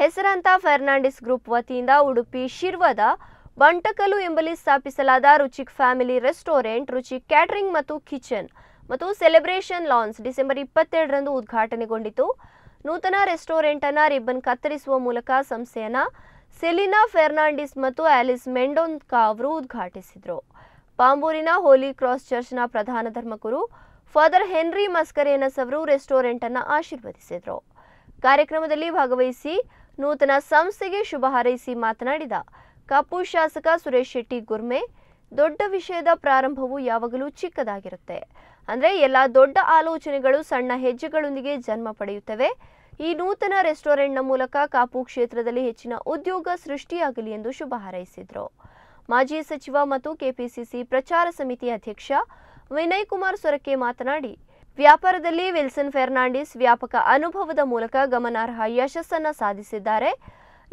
ಹೆಸರಾಂತ ಫೆರ್ನಾಂಡಿಸ್ ಗ್ರೂಪ್ ವತಿಯಿಂದ ಉಡುಪಿ ಶಿರ್ವದ ಬಂಟಕಲು ಎಂಬಲ್ಲಿ ಸ್ಥಾಪಿಸಲಾದ ರುಚಿಕ್ ಫ್ಯಾಮಿಲಿ ರೆಸ್ಟೋರೆಂಟ್, ರುಚಿಕ್ ಕ್ಯಾಟರಿಂಗ್ ಮತ್ತು ಕಿಚನ್ ಮತ್ತು ಸೆಲೆಬ್ರೇಷನ್ ಲಾನ್ಸ್ ಡಿಸೆಂಬರ್ 22ರಂದು ಉದ್ಘಾಟನೆಗೊಂಡಿತು. ನೂತನ ರೆಸ್ಟೋರೆಂಟ್ ಅನ್ನು ರಿಬ್ಬನ್ ಕತ್ತರಿಸುವ ಮೂಲಕ ಸಂಸ್ಥೆಯನ್ನ ಸೆಲಿನಾ ಫೆರ್ನಾಂಡಿಸ್ ಮತ್ತು ಆಲಿಸ್ ಮೆಂಡೋನ್ಕಾ ಅವರು ಉದ್ಘಾಟಿಸಿದರು. ಪಾಂಬೂರಿನ ಹೋಲಿ ಕ್ರಾಸ್ ಚರ್ಚ್ನ ಪ್ರಧಾನ ಧರ್ಮಗುರು ಫಾದರ್ ಹೆನ್ರಿ ಮಸ್ಕರೇನಸ್ ಅವರು ರೆಸ್ಟೋರೆಂಟ್ ಅನ್ನು ಆಶೀರ್ವದಿಸಿದರು. ಕಾರ್ಯಕ್ರಮದಲ್ಲಿ ಭಾಗವಹಿಸಿ ನೂತನ ಸಂಸ್ಥೆಗೆ ಶುಭ ಹಾರೈಸಿ ಮಾತನಾಡಿದ ಕಾಪು ಶಾಸಕ ಸುರೇಶ್ ಶೆಟ್ಟಿ ಗುರ್ಮೆ, ದೊಡ್ಡ ವಿಷಯದ ಪ್ರಾರಂಭವು ಯಾವಾಗಲೂ ಚಿಕ್ಕದಾಗಿರುತ್ತೆ. ಅಂದರೆ ಎಲ್ಲ ದೊಡ್ಡ ಆಲೋಚನೆಗಳು ಸಣ್ಣ ಹೆಜ್ಜೆಗಳೊಂದಿಗೆ ಜನ್ಮ ಪಡೆಯುತ್ತವೆ. ಈ ನೂತನ ರೆಸ್ಟೋರೆಂಟ್ನ ಮೂಲಕ ಕಾಪು ಕ್ಷೇತ್ರದಲ್ಲಿ ಹೆಚ್ಚಿನ ಉದ್ಯೋಗ ಸೃಷ್ಟಿಯಾಗಲಿ ಎಂದು ಶುಭ ಹಾರೈಸಿದರು. ಮಾಜಿ ಸಚಿವ ಮತ್ತು ಕೆಪಿಸಿಸಿ ಪ್ರಚಾರ ಸಮಿತಿ ಅಧ್ಯಕ್ಷ ವಿನಯ್ ಕುಮಾರ್ ಸೊರಕೆ ಮಾತನಾಡಿ, ವ್ಯಾಪಾರದಲ್ಲಿ ವಿಲ್ಸನ್ ಫೆರ್ನಾಂಡಿಸ್ ವ್ಯಾಪಕ ಅನುಭವದ ಮೂಲಕ ಗಮನಾರ್ಹ ಯಶಸ್ಸನ್ನು ಸಾಧಿಸಿದ್ದಾರೆ.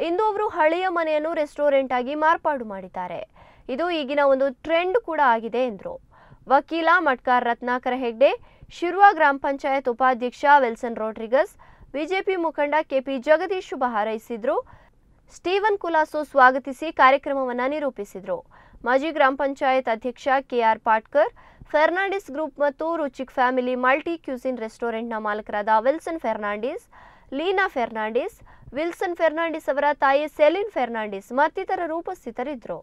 ಇಂದು ಅವರು ಹಳೆಯ ಮನೆಯನ್ನು ರೆಸ್ಟೋರೆಂಟ್ ಆಗಿ ಮಾರ್ಪಾಡು ಮಾಡಿದ್ದಾರೆ. ಇದು ಈಗಿನ ಒಂದು ಟ್ರೆಂಡ್ ಕೂಡ ಆಗಿದೆ ಎಂದರು. ವಕೀಲ ಮಟ್ಕಾರ್ ರತ್ನಾಕರ ಹೆಗ್ಡೆ, ಶಿರ್ವ ಗ್ರಾಮ ಪಂಚಾಯತ್ ಉಪಾಧ್ಯಕ್ಷ ವಿಲ್ಸನ್ ರೋಡ್ರಿಗಸ್, ಬಿಜೆಪಿ ಮುಖಂಡ ಕೆಪಿ ಜಗದೀಶ್ ಶುಭ ಹಾರೈಸಿದ್ರು. ಸ್ಟೀವನ್ ಕುಲಾಸೋ ಸ್ವಾಗತಿಸಿ ಕಾರ್ಯಕ್ರಮವನ್ನು ನಿರೂಪಿಸಿದರು. ಮಾಜಿ ಗ್ರಾಮ ಪಂಚಾಯತ್ ಅಧ್ಯಕ್ಷ ಕೆಆರ್ ಪಾಟ್ಕರ್, ಫೆರ್ನಾಂಡಿಸ್ ಗ್ರೂಪ್ ಮತ್ತು ರುಚಿಕ್ ಫ್ಯಾಮಿಲಿ ಮಲ್ಟಿ ಕ್ಯೂಸಿನ್ ರೆಸ್ಟೋರೆಂಟ್ನ ಮಾಲಕರಾದ ವಿಲ್ಸನ್ ಫೆರ್ನಾಂಡಿಸ್, ಲೀನಾ ಫೆರ್ನಾಂಡಿಸ್, ವಿಲ್ಸನ್ ಫೆರ್ನಾಂಡಿಸ್ ಅವರ ತಾಯಿ ಸೆಲಿನ್ ಫೆರ್ನಾಂಡಿಸ್ ಮತ್ತಿತರರು ಉಪಸ್ಥಿತರಿದ್ದರು.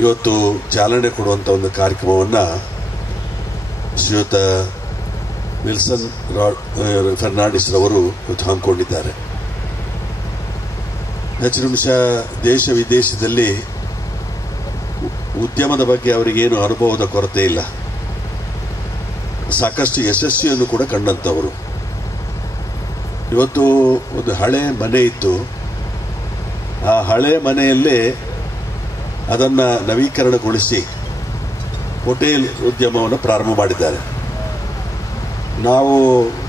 ಇವತ್ತು ಚಾಲನೆ ಕೊಡುವಂಥ ಒಂದು ಕಾರ್ಯಕ್ರಮವನ್ನು ಶ್ರೀಯುತ ವಿಲ್ಸನ್ ಫರ್ನಾಂಡಿಸ್ ರವರು ಇವತ್ತು ಹಮ್ಮಿಕೊಂಡಿದ್ದಾರೆ. ಹೆಚ್ಚಿನ ನಿಮಿಷ ದೇಶ ವಿದೇಶದಲ್ಲಿ ಉದ್ಯಮದ ಬಗ್ಗೆ ಅವರಿಗೇನು ಅನುಭವದ ಕೊರತೆ ಇಲ್ಲ, ಸಾಕಷ್ಟು ಯಶಸ್ವಿಯನ್ನು ಕೂಡ ಕಂಡಂಥವರು. ಇವತ್ತು ಒಂದು ಹಳೆ ಮನೆ ಇತ್ತು, ಆ ಹಳೆ ಮನೆಯಲ್ಲೇ ಅದನ್ನು ನವೀಕರಣಗೊಳಿಸಿ ಹೋಟೆಲ್ ಉದ್ಯಮವನ್ನು ಪ್ರಾರಂಭ ಮಾಡಿದ್ದಾರೆ. ನಾವು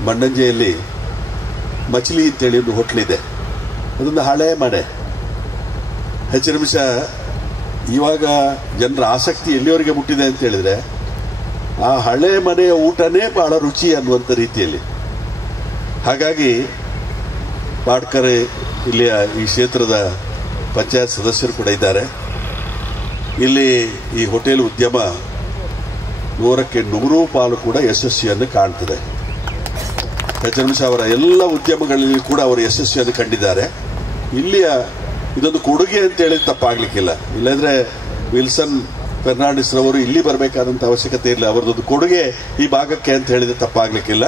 ಮಂಡಂಜೆಯಲ್ಲಿ ಮಚಲಿ ಅಂತೇಳಿ ಒಂದು ಹೋಟ್ಲಿದೆ, ಅದೊಂದು ಹಳೆ ಮನೆ. ಹೆಚ್ಚಿನ ನಿಮಿಷ ಇವಾಗ ಜನರ ಆಸಕ್ತಿ ಎಲ್ಲಿವರೆಗೆ ಮುಟ್ಟಿದೆ ಅಂತ ಹೇಳಿದ್ರೆ, ಆ ಹಳೆ ಮನೆಯ ಊಟನೇ ಬಹಳ ರುಚಿ ಅನ್ನುವಂಥ ರೀತಿಯಲ್ಲಿ. ಹಾಗಾಗಿ ಪಾಡ್ಕರೆ ಇಲ್ಲಿಯ ಈ ಕ್ಷೇತ್ರದ ಪಂಚಾಯತ್ ಸದಸ್ಯರು ಕೂಡ ಇದ್ದಾರೆ. ಇಲ್ಲಿ ಈ ಹೋಟೆಲ್ ಉದ್ಯಮ 100ಕ್ಕೆ 100 ಪಾಲು ಕೂಡ ಯಶಸ್ವಿಯನ್ನು ಕಾಣ್ತದೆ. ಹೆಚ್ಚಿನ ನಿಮಿಷ ಅವರ ಎಲ್ಲ ಉದ್ಯಮಗಳಲ್ಲಿ ಕೂಡ ಅವರು ಯಶಸ್ವಿಯನ್ನು ಕಂಡಿದ್ದಾರೆ. ಇಲ್ಲಿಯ ಇದೊಂದು ಕೊಡುಗೆ ಅಂತೇಳಿ ತಪ್ಪಾಗ್ಲಿಕ್ಕಿಲ್ಲ. ಇಲ್ಲಂದ್ರೆ ವಿಲ್ಸನ್ ಫರ್ನಾಂಡಿಸ್ ರವರು ಇಲ್ಲಿ ಬರಬೇಕಾದಂಥ ಅವಶ್ಯಕತೆ ಇಲ್ಲ, ಅವರದೊಂದು ಕೊಡುಗೆ ಈ ಭಾಗಕ್ಕೆ ಅಂತ ಹೇಳಿದ್ರೆ ತಪ್ಪಾಗ್ಲಿಕ್ಕಿಲ್ಲ.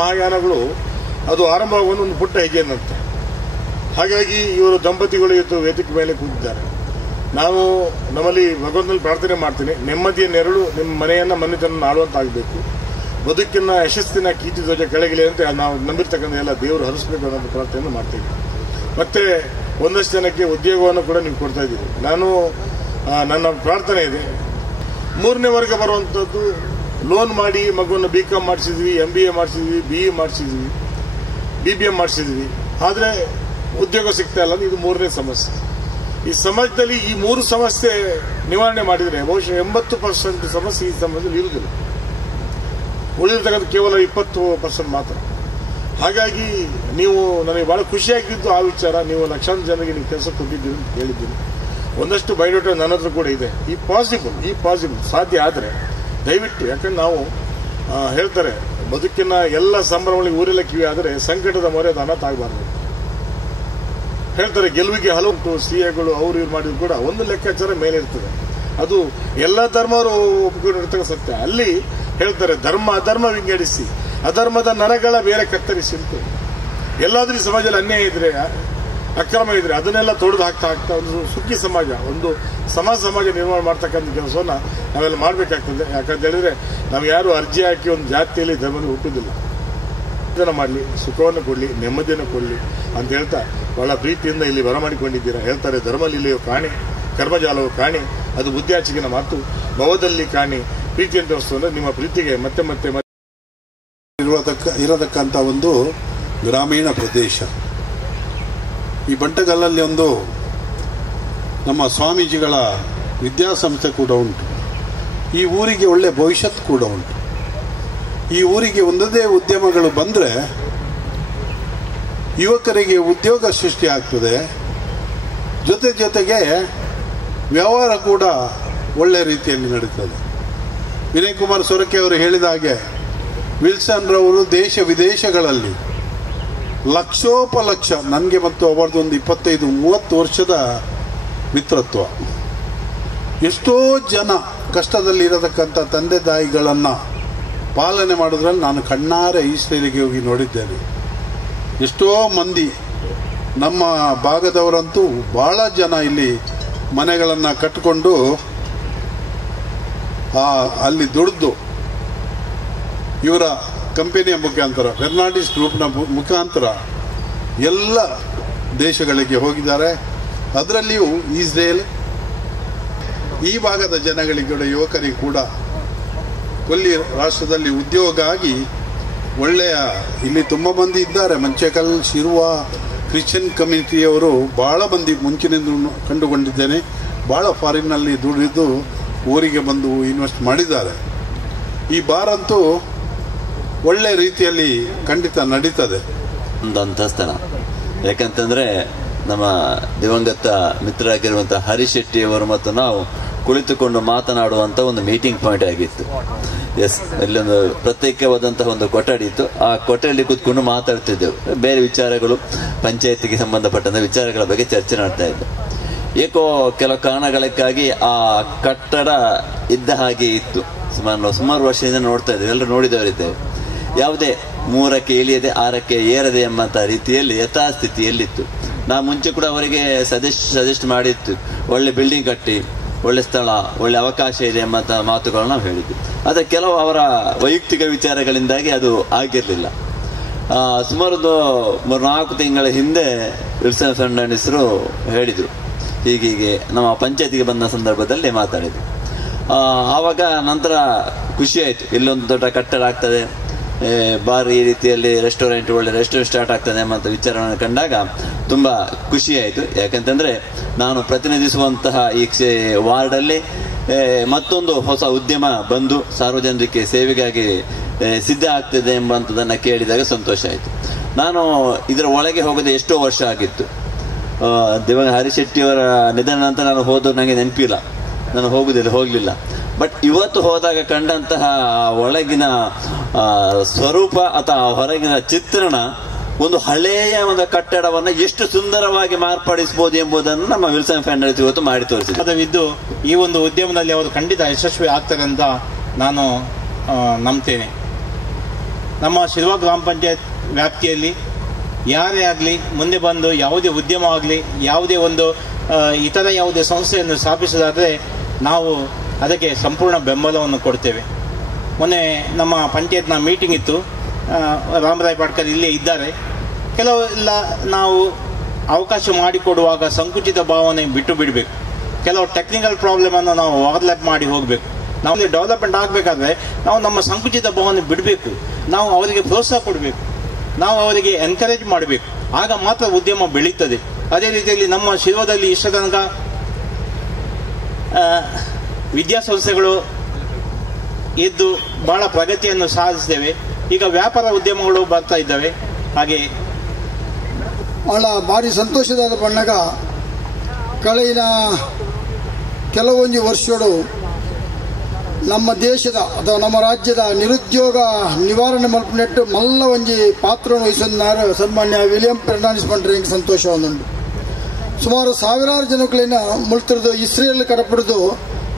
ಮಹಾಯಾನಗಳು ಅದು ಆರಂಭವಾಗುವ ಒಂದು ಪುಟ್ಟ ಹೆಜ್ಜೆಯಂತೆ. ಹಾಗಾಗಿ ಇವರು ದಂಪತಿಗಳು ಇವತ್ತು ವೇದಿಕೆ ಮೇಲೆ ಕೂತಿದ್ದಾರೆ. ನಾವು ನಮ್ಮಲ್ಲಿ ಭಗವಂತನಲ್ಲಿ ಪ್ರಾರ್ಥನೆ ಮಾಡ್ತೀನಿ, ನೆಮ್ಮದಿಯ ನೆರಳು ನಿಮ್ಮ ಮನೆಯನ್ನು ಮನೆತನ ಆಳುವಂತಾಗಬೇಕು, ಬದುಕಿನ ಯಶಸ್ಸಿನ ಕೀರ್ತಿ ಧ್ವಜ ಕೆಳಗಿಲೆ ಅಂತ ನಾವು ನಂಬಿರ್ತಕ್ಕಂಥ ಎಲ್ಲ ದೇವರು ಹರಿಸಬೇಕು ಅನ್ನೋ ಪ್ರಾರ್ಥನೆಯನ್ನು ಮಾಡ್ತೀವಿ. ಮತ್ತೆ ಒಂದಷ್ಟು ಜನಕ್ಕೆ ಉದ್ಯೋಗವನ್ನು ಕೂಡ ನೀವು ಕೊಡ್ತಾ ಇದ್ದೀವಿ. ನನ್ನ ಪ್ರಾರ್ಥನೆ ಇದೆ, 3ನೇ ವರ್ಗ ಬರುವಂಥದ್ದು ಲೋನ್ ಮಾಡಿ ಮಗುವನ್ನು BCom ಮಾಡಿಸಿದ್ವಿ, MBA ಮಾಡಿಸಿದ್ವಿ, BE ಮಾಡಿಸಿದ್ವಿ, BBM ಮಾಡಿಸಿದ್ವಿ, ಆದರೆ ಉದ್ಯೋಗ ಸಿಗ್ತಾ ಇಲ್ಲ. ಇದು 3ನೇ ಸಮಸ್ಯೆ. ಈ ಸಮಾಜದಲ್ಲಿ ಈ 3 ಸಮಸ್ಯೆ ನಿವಾರಣೆ ಮಾಡಿದರೆ ಬಹುಶಃ 80% ಸಮಸ್ಯೆ ಈ ಸಮಾಜದಲ್ಲಿ ಇರುವುದಿಲ್ಲ, ಉಳಿದಿರ್ತಕ್ಕಂಥ ಕೇವಲ 20% ಮಾತ್ರ. ಹಾಗಾಗಿ ನೀವು ನನಗೆ ಬಹಳ ಖುಷಿಯಾಗಿದ್ದು ಆ ವಿಚಾರ. ನೀವು ಲಕ್ಷಾಂತರ ಜನರಿಗೆ ನೀವು ಕೆಲಸ ಕೊಟ್ಟಿದ್ದೀರಿ ಅಂತ ಹೇಳಿದ್ದೀನಿ. ಒಂದಷ್ಟು ಬಯೋಡೇಟಾ ನನ್ನ ಹತ್ರ ಕೂಡ ಇದೆ. ಈ ಪಾಸಿಬಲ್ ಸಾಧ್ಯ ಆದರೆ ದಯವಿಟ್ಟು, ಯಾಕಂದ್ರೆ ನಾವು ಹೇಳ್ತಾರೆ ಬದುಕಿನ ಎಲ್ಲ ಸಂಭ್ರಮಗಳಿಗೆ ಊರೆಲ್ಲ ಕಿವಿ ಆದರೆ ಸಂಕಟದ ಮೊರೆ ಅದು ಅನಾಥ ಆಗಬಾರ್ದು ಹೇಳ್ತಾರೆ. ಗೆಲುವಿಗೆ ಹಲವು CAಗಳು ಅವ್ರು ಇವ್ರು ಮಾಡಿದ್ರು ಕೂಡ ಒಂದು ಲೆಕ್ಕಾಚಾರ ಮೇಲೆ ಇರ್ತದೆ. ಅದು ಎಲ್ಲ ಧರ್ಮವರು ಒಪ್ಪಿಕೊಂಡಿರ್ತಕ್ಕ ಸತ್ಯ. ಅಲ್ಲಿ ಹೇಳ್ತಾರೆ ಧರ್ಮ ಅಧರ್ಮ ವಿಂಗಡಿಸಿ ಅಧರ್ಮದ ನರಗಳ ಬೇರೆ ಕತ್ತರಿಸಿ ಅಂತ. ಎಲ್ಲಾದ್ರೂ ಈ ಸಮಾಜದಲ್ಲಿ ಅನ್ಯಾಯ ಇದ್ರೆ, ಅಕ್ರಮ ಇದ್ರೆ ಅದನ್ನೆಲ್ಲ ತೊಡೆದು ಹಾಕ್ತಾ ಒಂದು ಸುಖಿ ಸಮಾಜ, ಒಂದು ಸಮಾಜ ನಿರ್ಮಾಣ ಮಾಡ್ತಕ್ಕಂಥ ಕೆಲಸವನ್ನು ನಾವೆಲ್ಲ ಮಾಡಬೇಕಾಗ್ತದೆ. ಯಾಕಂತ ಹೇಳಿದ್ರೆ ನಾವು ಯಾರು ಅರ್ಜಿ ಹಾಕಿ ಒಂದು ಜಾತಿಯಲ್ಲಿ ಧರ್ಮದಲ್ಲಿ ಹುಟ್ಟುವುದಿಲ್ಲ. ಇದನ್ನು ಮಾಡಲಿ, ಸುಖವನ್ನು ಕೊಡಲಿ, ನೆಮ್ಮದಿಯನ್ನು ಕೊಡಲಿ ಅಂತ ಹೇಳ್ತಾ ಬಹಳ ಪ್ರೀತಿಯಿಂದ ಇಲ್ಲಿ ಬರಮಾಡಿಕೊಂಡಿದ್ದೀರಾ. ಹೇಳ್ತಾರೆ ಧರ್ಮಲೀಲೆಯು ಕಾಣೆ, ಕರ್ಮಜಾಲವು ಕಾಣೆ, ಅದು ಬುದ್ಧಿಯಾಚಿಕಿನ ಮಾತು, ಭವದಲ್ಲಿ ಕಾಣೆ, ಪ್ರೀತಿಯನ್ನು ತೋರಿಸ್ತು ಅಂದರೆ ನಿಮ್ಮ ಪ್ರೀತಿಗೆ ಮತ್ತೆ ಮತ್ತೆ ಇರತಕ್ಕಂಥ ಒಂದು ಗ್ರಾಮೀಣ ಪ್ರದೇಶ. ಈ ಬಂಟಗಲ್ಲಲ್ಲಿ ಒಂದು ನಮ್ಮ ಸ್ವಾಮೀಜಿಗಳ ವಿದ್ಯಾಸಂಸ್ಥೆ ಕೂಡ ಉಂಟು. ಈ ಊರಿಗೆ ಒಳ್ಳೆ ಭವಿಷ್ಯತ್ ಕೂಡ ಉಂಟು. ಈ ಊರಿಗೆ ಒಂದದೇ ಉದ್ಯಮಗಳು ಬಂದರೆ ಯುವಕರಿಗೆ ಉದ್ಯೋಗ ಸೃಷ್ಟಿ ಆಗ್ತದೆ, ಜೊತೆಗೆ ವ್ಯವಹಾರ ಕೂಡ ಒಳ್ಳೆ ರೀತಿಯಲ್ಲಿ ನಡೀತದೆ. ವಿನಯ್ ಕುಮಾರ್ ಸೊರಕೆ ಅವರು ಹೇಳಿದ ಹಾಗೆ ವಿಲ್ಸನ್ ರವರು ದೇಶ ವಿದೇಶಗಳಲ್ಲಿ ಲಕ್ಷೋಪಲಕ್ಷ, ನನಗೆ ಮತ್ತು ಅವರದೊಂದು 25-30 ವರ್ಷದ ಮಿತ್ರತ್ವ. ಎಷ್ಟೋ ಜನ ಕಷ್ಟದಲ್ಲಿರತಕ್ಕಂಥ ತಂದೆ ತಾಯಿಗಳನ್ನು ಪಾಲನೆ ಮಾಡೋದ್ರಲ್ಲಿ ನಾನು ಕಣ್ಣಾರೆ ಇಸ್ರೇಲಿಗೆ ಹೋಗಿ ನೋಡಿದ್ದೇನೆ. ಎಷ್ಟೋ ಮಂದಿ ನಮ್ಮ ಭಾಗದವರಂತೂ ಬಹಳ ಜನ ಇಲ್ಲಿ ಮನೆಗಳನ್ನು ಕಟ್ಟಿಕೊಂಡು ಅಲ್ಲಿ ದುಡಿದು ಇವರ ಕಂಪನಿಯ ಮುಖಾಂತರ, ಫರ್ನಾಂಡಿಸ್ ಗ್ರೂಪ್ನ ಮುಖಾಂತರ ಎಲ್ಲ ದೇಶಗಳಿಗೆ ಹೋಗಿದ್ದಾರೆ. ಅದರಲ್ಲಿಯೂ ಇಸ್ರೇಲ್, ಈ ಭಾಗದ ಜನಗಳಿಗೆ ಯುವಕರಿಗೆ ಕೂಡ ಕೊಲ್ಲಿ ರಾಷ್ಟ್ರದಲ್ಲಿ ಉದ್ಯೋಗ ಆಗಿ ಒಳ್ಳೆಯ, ಇಲ್ಲಿ ತುಂಬ ಮಂದಿ ಇದ್ದಾರೆ. ಮಂಚೇಕಲ್, ಶಿರುವ ಕ್ರಿಶ್ಚಿಯನ್ ಕಮ್ಯುನಿಟಿಯವರು ಬಹಳ ಮಂದಿ ಮುಂಚಿನಿಂದ ಕಂಡುಕೊಂಡಿದ್ದೇನೆ. ಭಾಳ ಫಾರಿನ್ನಲ್ಲಿ ದುಡಿದು ಊರಿಗೆ ಬಂದು ಇನ್ವೆಸ್ಟ್ ಮಾಡಿದ್ದಾರೆ. ಈ ಬಾರಂತೂ ಒಳ್ಳೆ ರೀತಿಯಲ್ಲಿ ಖಂಡಿತ ನಡೀತದೆ. ಒಂದು ಅಂತಸ್ತನ, ಯಾಕಂತಂದ್ರೆ ನಮ್ಮ ದಿವಂಗತ ಮಿತ್ರರಾಗಿರುವಂಥ ಹರೀಶ್ ಶೆಟ್ಟಿಯವರು ಮತ್ತು ನಾವು ಕುಳಿತುಕೊಂಡು ಮಾತನಾಡುವಂಥ ಒಂದು ಮೀಟಿಂಗ್ ಪಾಯಿಂಟ್ ಆಗಿತ್ತು. ಎಸ್, ಇಲ್ಲೊಂದು ಪ್ರತ್ಯೇಕವಾದಂತಹ ಒಂದು ಕೊಠಡಿ ಇತ್ತು. ಆ ಕೊಠಡಿಯಲ್ಲಿ ಕೂತ್ಕೊಂಡು ಮಾತಾಡ್ತಿದ್ದೆವು. ಬೇರೆ ವಿಚಾರಗಳು, ಪಂಚಾಯತಿಗೆ ಸಂಬಂಧಪಟ್ಟಂಥ ವಿಚಾರಗಳ ಬಗ್ಗೆ ಚರ್ಚೆ ಮಾಡ್ತಾ ಇದ್ದೆವು. ಏಕೋ ಕೆಲವು ಕಾರಣಗಳಕ್ಕಾಗಿ ಆ ಕಟ್ಟಡ ಇದ್ದ ಹಾಗೆ ಇತ್ತು. ಸುಮಾರು ವರ್ಷದಿಂದ ನೋಡ್ತಾ ಇದ್ದೇವೆ, ಎಲ್ಲರೂ ನೋಡಿದವರಿದ್ದೇವೆ. ಯಾವುದೇ 3ಕ್ಕೆ ಇಳಿಯದೆ 6ಕ್ಕೆ ಏರದೆ ಎಂಬಂತ ರೀತಿಯಲ್ಲಿ ಯಥಾಸ್ಥಿತಿಯಲ್ಲಿತ್ತು. ನಾ ಮುಂಚೆ ಕೂಡ ಅವರಿಗೆ ಸಜೆಸ್ಟ್ ಮಾಡಿತ್ತು, ಒಳ್ಳೆ ಬಿಲ್ಡಿಂಗ್ ಕಟ್ಟಿ, ಒಳ್ಳೆ ಸ್ಥಳ, ಒಳ್ಳೆ ಅವಕಾಶ ಇದೆ ಎಂಬಂತ ಮಾತುಗಳನ್ನು ನಾವು ಹೇಳಿದ್ವಿ. ಆದರೆ ಕೆಲವು ಅವರ ವೈಯಕ್ತಿಕ ವಿಚಾರಗಳಿಂದಾಗಿ ಅದು ಆಗಿರಲಿಲ್ಲ. ಸುಮಾರು 3-4 ತಿಂಗಳ ಹಿಂದೆ ವಿಲ್ಸನ್ ಫರ್ನಾಂಡಿಸರು ಹೇಳಿದರು, ಹೀಗೀಗೆ ನಮ್ಮ ಪಂಚಾಯತಿಗೆ ಬಂದ ಸಂದರ್ಭದಲ್ಲಿ ಮಾತಾಡಿದ್ರು. ಆವಾಗ ನಂತರ ಖುಷಿ ಆಯಿತು, ಇಲ್ಲೊಂದು ದೊಡ್ಡ ಕಟ್ಟಡ ಆಗ್ತದೆ, ಬಾರ್ ಈ ರೀತಿಯಲ್ಲಿ ರೆಸ್ಟೋರೆಂಟ್, ಒಳ್ಳೆ ರೆಸ್ಟೋರೆಂಟ್ ಸ್ಟಾರ್ಟ್ ಆಗ್ತದೆ ಎಂಬಂಥ ವಿಚಾರವನ್ನು ಕಂಡಾಗ ತುಂಬ ಖುಷಿ ಆಯಿತು. ಯಾಕಂತಂದರೆ ನಾನು ಪ್ರತಿನಿಧಿಸುವಂತಹ ಈ ವಾರ್ಡಲ್ಲಿ ಮತ್ತೊಂದು ಹೊಸ ಉದ್ಯಮ ಬಂದು ಸಾರ್ವಜನಿಕ ಸೇವೆಗಾಗಿ ಸಿದ್ಧ ಆಗ್ತದೆ ಎಂಬಂಥದ್ದನ್ನು ಕೇಳಿದಾಗ ಸಂತೋಷ ಆಯಿತು. ನಾನು ಇದರ ಒಳಗೆ ಹೋಗದೆ ಎಷ್ಟೋ ವರ್ಷ ಆಗಿತ್ತು. ದಿವಂಗತ ಹರಿಶೆಟ್ಟಿಯವರ ನಿಧನ ನಂತರ ನಾನು ಹೋದೋ ನನಗೆ ನೆನಪಿಲ್ಲ, ನಾನು ಹೋಗಲಿಲ್ಲ. ಬಟ್ ಇವತ್ತು ಹೋದಾಗ ಕಂಡಂತಹ ಒಳಗಿನ ಸ್ವರೂಪ ಅಥವಾ ಹೊರಗಿನ ಚಿತ್ರಣ, ಒಂದು ಹಳೆಯ ಒಂದು ಕಟ್ಟಡವನ್ನು ಎಷ್ಟು ಸುಂದರವಾಗಿ ಮಾರ್ಪಡಿಸಬಹುದು ಎಂಬುದನ್ನು ನಮ್ಮ ವಿಲ್ಸನ್ ಫರ್ನಾಂಡಿಸ್ ಇವತ್ತು ಮಾಡಿ ತೋರಿಸಿದ್ದು. ಈ ಒಂದು ಉದ್ಯಮದಲ್ಲಿ ಅವರು ಖಂಡಿತ ಯಶಸ್ವಿ ಆಗ್ತಾರೆ ಅಂತ ನಾನು ನಂಬ್ತೇನೆ. ನಮ್ಮ ಶಿರ್ವ ಗ್ರಾಮ ಪಂಚಾಯತ್ ವ್ಯಾಪ್ತಿಯಲ್ಲಿ ಯಾರೇ ಆಗಲಿ ಮುಂದೆ ಬಂದು ಯಾವುದೇ ಉದ್ಯಮ ಆಗಲಿ, ಯಾವುದೇ ಒಂದು ಇತರ ಯಾವುದೇ ಸಂಸ್ಥೆಯನ್ನು ಸ್ಥಾಪಿಸೋದಾದರೆ ನಾವು ಅದಕ್ಕೆ ಸಂಪೂರ್ಣ ಬೆಂಬಲವನ್ನು ಕೊಡ್ತೇವೆ. ಮೊನ್ನೆ ನಮ್ಮ ಪಂಚಾಯತ್ನ ಮೀಟಿಂಗ್ ಇತ್ತು, ರಾಮರಾಯ್ ಪಾಡ್ಕರ್ ಇಲ್ಲೇ ಇದ್ದಾರೆ. ಕೆಲವೆಲ್ಲ ನಾವು ಅವಕಾಶ ಮಾಡಿಕೊಡುವಾಗ ಸಂಕುಚಿತ ಭಾವನೆ ಬಿಟ್ಟು ಬಿಡಬೇಕು. ಕೆಲವು ಟೆಕ್ನಿಕಲ್ ಪ್ರಾಬ್ಲಮನ್ನು ನಾವು ಓವರ್ಲ್ಯಾಪ್ ಮಾಡಿ ಹೋಗಬೇಕು. ನಾವು ಡೆವಲಪ್ಮೆಂಟ್ ಆಗಬೇಕಾದ್ರೆ ನಾವು ನಮ್ಮ ಸಂಕುಚಿತ ಭಾವನೆ ಬಿಡಬೇಕು. ನಾವು ಅವರಿಗೆ ಪ್ರೋತ್ಸಾಹ ಕೊಡಬೇಕು, ನಾವು ಅವರಿಗೆ ಎನ್ಕರೇಜ್ ಮಾಡಬೇಕು. ಆಗ ಮಾತ್ರ ಉದ್ಯಮ ಬೆಳೀತದೆ. ಅದೇ ರೀತಿಯಲ್ಲಿ ನಮ್ಮ ಶಿರ್ವದಲ್ಲಿ ಇಷ್ಟ ತನಕ ವಿದ್ಯಾಸಂಸ್ಥೆಗಳು ಇದ್ದು ಬಹಳ ಪ್ರಗತಿಯನ್ನು ಸಾಧಿಸಿದ್ದೇವೆ. ಈಗ ವ್ಯಾಪಾರ ಉದ್ಯಮಗಳು ಬರ್ತಾ ಇದ್ದಾವೆ. ಹಾಗೆ ಭಾಳ ಭಾರಿ ಸಂತೋಷದಾದ ಬಣ್ಣಗ ಕಳೆಯಿನ ಕೆಲವೊಂದು ವರ್ಷಗಳು ನಮ್ಮ ದೇಶದ ಅಥವಾ ನಮ್ಮ ರಾಜ್ಯದ ನಿರುದ್ಯೋಗ ನಿವಾರಣೆ ಮಲ್ಪನೆಟ್ಟು ಮಲ್ಲ ಒಂಜಿ ಪಾತ್ರವನ್ನು ವಹಿಸಿದ್ದಾರೆ ಸನ್ಮಾನ್ಯ ವಿಲಿಯಂ ಫರ್ನಾಂಡಿಸ್ ಪಂಡ್ರೆ ಸಂತೋಷ ಒಂದುಂಟು. ಸುಮಾರು ಸಾವಿರಾರು ಜನಗಳನ್ನ ಮುಳ್ತಿರೋದು ಇಸ್ರೇಲ್ ಕಡಪಿಡಿದು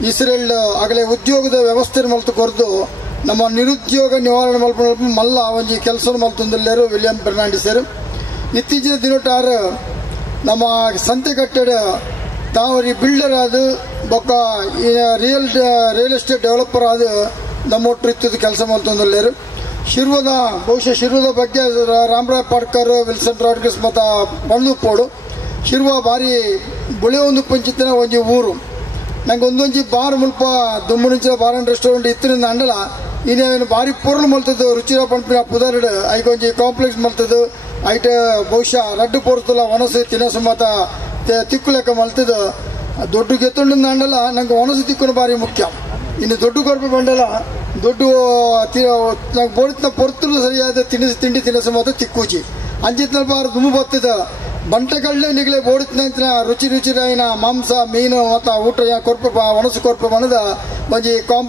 ಇಸ್ರೇಲ್ ಆಗಲೇ ಉದ್ಯೋಗದ ವ್ಯವಸ್ಥೆ ಮಲ್ತು ಕೊರದು ನಮ್ಮ ನಿರುದ್ಯೋಗ ನಿವಾರಣೆ ಮಲ್ಪ ಮಲ್ಲ ಒಂಜಿ ಕೆಲಸ ಮಲ್ತೊಂದಿಲ್ಲೇರು ವಿಲಿಯಂ ಫರ್ನಾಂಡಿಸರು. ಇತ್ತೀಚಿನ ದಿನಟಾರು ನಮ್ಮ ಸಂತೆ ಕಟ್ಟಡ ತಾವು ಬಿಲ್ಡರ್ ಆದ ಬೊಕ್ಕ ರಿಯಲ್ ಎಸ್ಟೇಟ್ ಡೆವಲಪರ್ ಆದ ನಮ್ಮೊಟ್ಟು ಇತ್ತದ ಕೆಲಸ ಮಲ್ತೊಂದಿಲ್ಲೇರು. ಬಹುಶಃ ಶಿರ್ವದ ಬಗ್ಗೆ ರಾಮರಾಯ್ ಪಾಡ್ಕರ್, ವಿಲ್ಸನ್ ರಾಡ್ರಿಗಸ್ ಮತ್ತು ಬಣ್ಣುಪ್ಪೋಡು ಶಿರ್ವ ಭಾರಿ ಬುಳೆ ಒಂದು ಪಂಚಿತ್ತಿನ ಒಂಜಿ ಊರು. ನಂಗೆ ಒಂದೊಂಜಿ ಬಾರ್ ಮುಲ್ಪ ದುಮ್ಮುಂಚ ಬಾರ್ ಅಂಡ್ ರೆಸ್ಟೋರೆಂಟ್ ಇತ್ತಿನಿಂದ ಅಂಡಲ ಇನ್ನೇನು ಭಾರಿ ಪೊರ್ಲು ಮಲ್ತದ್ದು ರುಚಿರ ಪಂಪಿನ ಪುದರ್ಡ್ ಐಕೊಂಜಿ ಕಾಂಪ್ಲೆಕ್ಸ್ ಮಲ್ತದ್ದು ಐಟ ಬಹುಶಃ ರಡ್ಡು ಪೊರ್ತಲ ಒಣಸು ತಿನಸು ಮತ ತಿಕ್ಕು ಲೆಕ್ಕ ಮಲ್ತದ್ದು ದೊಡ್ಡ ಗೆತ್ತೊಂಡಿಂದ ಅಂಡಲ ನಂಗೆ ಒಣಸು ತಿಕ್ಕುನ ಭಾರಿ ಮುಖ್ಯ. ಇನ್ನು ದೊಡ್ಡ ಕೊರಪೆ ಬಂಡಲ ದೊಡ್ಡ ನಂಗೆ ಬೋಡಿನ ಪೊರ್ತಲು ಸರಿಯಾದ ತಿಂಡಿ ತಿನಸು ಮತ ತಿಕ್ಕೂಚಿ ಅಂಚಿತ್ನ ಬಾರ್ ದುಮ್ಮು ಬತ್ತದ ಬಂಟಗಳೇ ನಿಗಲೇ ಬೋಡಿನ ರುಚಿ ರುಚಿರಾಯಿನ ಮಾಂಸ ಮೀನು ಮತ್ತು ಊಟ ಕೊರಪೆ ಒಣಸು ಕೊರಪೆ ಬಣದ ಒಂಜಿ